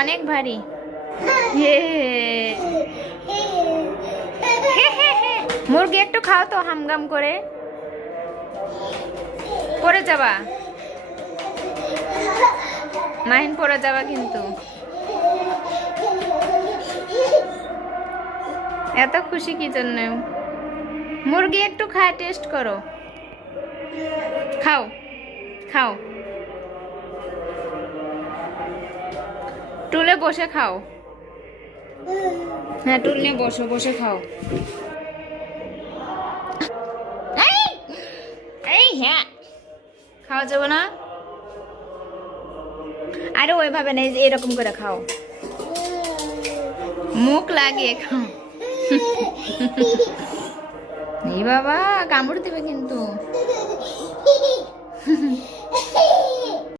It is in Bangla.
অনেক ভারী। মুরগি একটু খাও তো হামগাম করে, পড়ে যাবা মাহিন, পড়ে যাবা কিন্তু। এত খুশি কি জন্য? মুরগি একটু খায়, টেস্ট করো, খাও খাও, টুলে বসে খাও। হ্যাঁ টুল নিয়ে বসো, বসে খাও। এই হ্যাঁ, খাওয়া যাবে না। আরে ওইভাবে নেই, এরকম করে খাও, মুখ লাগিয়ে খাও। এই বাবা, কামড় দেবে কিন্তু।